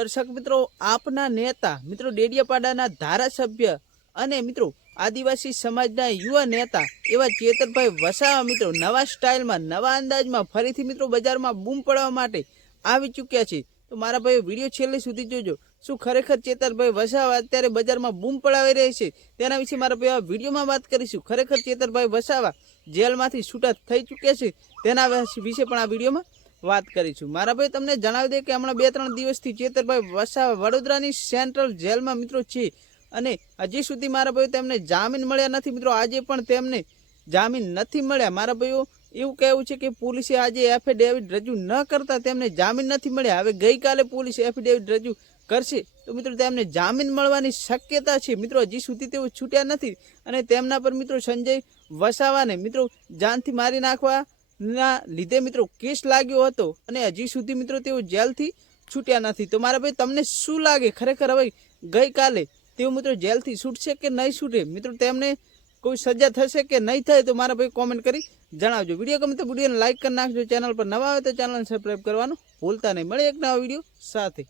દર્શક મિત્રો, આપના નેતા મિત્રો ડેડિયાપાડાના ધારાસભ્ય અને મિત્રો આદિવાસી સમાજના યુવા નેતા એવા ચેતરભાઈ વસાવા મિત્રો નવા સ્ટાઇલમાં નવા અંદાજમાં ફરીથી મિત્રો બજારમાં બૂમ પડવા માટે આવી ચૂક્યા છે। તો મારા ભાઈઓ વિડીયો છેલ્લે સુધી જોજો। શું ખરેખર ચેતરભાઈ વસાવા અત્યારે બજારમાં બૂમ પડાવી રહે છે તેના વિશે મારા ભાઈઓ આ વિડીયોમાં વાત કરીશું। ખરેખર ચેતરભાઈ વસાવા જેલમાંથી છૂટા થઈ ચૂક્યા છે તેના વિશે પણ આ વિડીયોમાં વાત કરીશું। મારા ભાઈ તમને જણાવી દે કે હમણાં 2-3 દિવસથી ચેતરભાઈ વસાવા વડોદરાની સેન્ટ્રલ જેલમાં મિત્રો છે અને હજી સુધી મારા ભાઈઓ તેમને જામીન મળ્યા નથી મિત્રો। આજે પણ તેમને જામીન નથી મળ્યા। મારા ભાઈઓ એવું કહેવું છે કે પોલીસે આજે એફિડેવિટ રજૂ ન કરતા તેમને જામીન નથી મળ્યા। હવે ગઈકાલે પોલીસ એફિડેવિટ રજૂ કરશે તો મિત્રો તેમને જામીન મળવાની શક્યતા છે મિત્રો। હજી સુધી તેઓ છૂટ્યા નથી અને તેમના પર મિત્રો સંજય વસાવાને મિત્રો જાનથી મારી નાખવાના લીધે મિત્રો કેસ લાગ્યો હતો અને હજી સુધી મિત્રો તેઓ જેલથી છૂટ્યા નથી। તો મારા ભાઈ તમને શું લાગે ખરેખર હવે ગઈકાલે તેઓ મિત્રો જેલથી છૂટશે કે નહીં છૂટે, મિત્રો તેમને કોઈ સજા થશે કે નહીં થાય તો મારા ભાઈ કોમેન્ટ કરી જણાવજો। વિડીયો ગમે તો વિડીયોને લાઈક કરી નાખજો। ચેનલ પર નવા આવે તો ચેનલને સબસ્ક્રાઈબ કરવાનું ભૂલતા નહીં। મળે એક નવા વિડીયો સાથે।